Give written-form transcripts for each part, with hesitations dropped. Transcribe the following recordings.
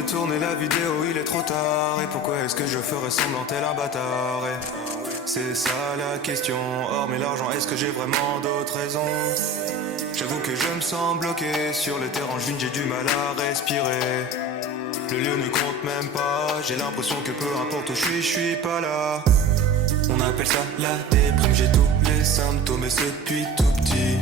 de tourner la vidéo, il est trop tard. Et pourquoi est-ce que je ferais semblant tel un bâtard? C'est ça la question. Hormis l'argent, est-ce que j'ai vraiment d'autres raisons? J'avoue que je me sens bloqué sur le terrain d'une, j'ai du mal à respirer. Le lieu ne compte même pas, j'ai l'impression que peu importe où je suis pas là. On appelle ça la déprime, j'ai tous les symptômes et ce depuis tout petit.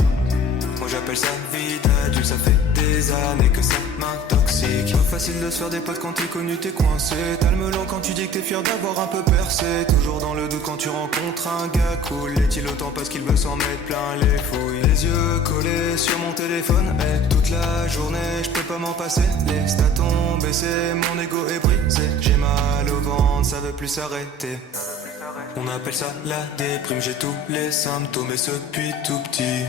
Moi j'appelle ça vie d'adulte, ça fait des années que ça m'intoxique. Pas facile de se faire des potes quand t'es connu, t'es coincé. T'as le melon quand tu dis que t'es fier d'avoir un peu percé. Toujours dans le doute quand tu rencontres un gars cool. L'est-il autant parce qu'il veut s'en mettre plein les fouilles? Les yeux collés sur mon téléphone et toute la journée je peux pas m'en passer. Les stats ont baissé, mon ego est brisé. J'ai mal au ventre, ça veut plus s'arrêter. On appelle ça la déprime, j'ai tous les symptômes et ce depuis tout petit.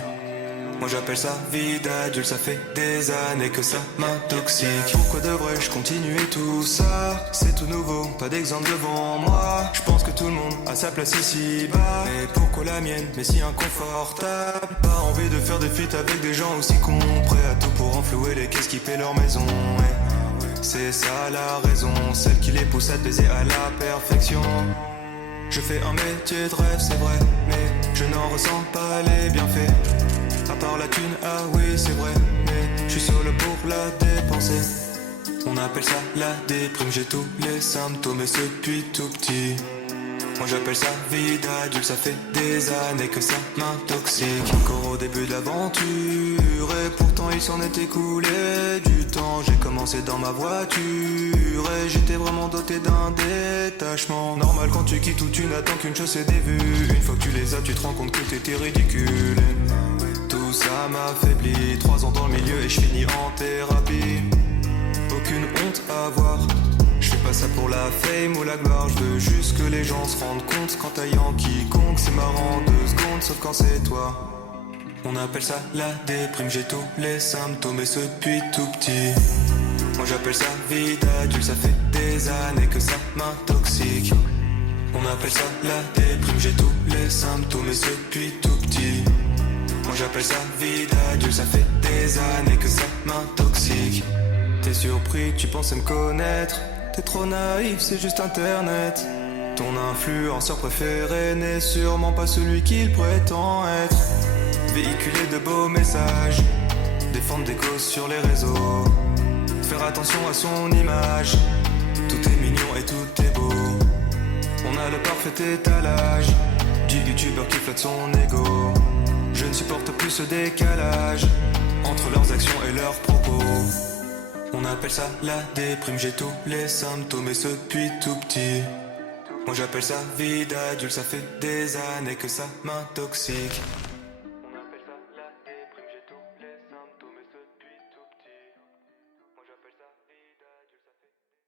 Moi j'appelle ça vie d'adulte, ça fait des années que ça m'intoxique. Pourquoi devrais-je continuer tout ça? C'est tout nouveau, pas d'exemple devant moi. Je pense que tout le monde a sa place ici bas. Mais pourquoi la mienne, mais si inconfortable? Pas envie de faire des feats avec des gens aussi cons, prêts à tout pour enflouer les caisses qui paient leur maison. C'est ça la raison, celle qui les pousse à te baiser à la perfection. Je fais un métier de rêve, c'est vrai, mais je n'en ressens pas les bienfaits. À part la thune, ah oui c'est vrai, mais je suis solo pour la dépenser. On appelle ça la déprime, j'ai tous les symptômes et ce depuis tout petit. Moi j'appelle ça vie d'adulte, ça fait des années que ça m'intoxique. Encore au début de l'aventure, et pourtant il s'en est écoulé du temps. J'ai commencé dans ma voiture, et j'étais vraiment doté d'un détachement. Normal quand tu quittes où tu n'attends qu'une chose, c'est des vues. Une fois que tu les as, tu te rends compte que t'étais ridicule. Tout ça m'affaiblit, 3 ans dans le milieu et je finis en thérapie. Aucune honte à avoir, je fais pas ça pour la fame ou la gloire. Je veux juste que les gens se rendent compte qu'en taillant quiconque c'est marrant 2 secondes, sauf quand c'est toi. On appelle ça la déprime, j'ai tous les symptômes et ce depuis tout petit. Moi j'appelle ça vie d'adulte, ça fait des années que ça m'intoxique. On appelle ça la déprime, j'ai tous les symptômes et ce depuis tout petit. Moi j'appelle ça vie d'adulte, ça fait des années que ça m'intoxique. T'es surpris, tu pensais me connaître. T'es trop naïf, c'est juste internet. Ton influenceur préféré n'est sûrement pas celui qu'il prétend être. Véhiculer de beaux messages, défendre des causes sur les réseaux, faire attention à son image. Tout est mignon et tout est beau. On a le parfait étalage du youtubeur qui flatte son ego. Je ne supporte plus ce décalage entre leurs actions et leurs propos. On appelle ça la déprime, j'ai tous les symptômes et ce depuis tout petit. Moi j'appelle ça vie d'adulte, ça fait des années que ça m'intoxique.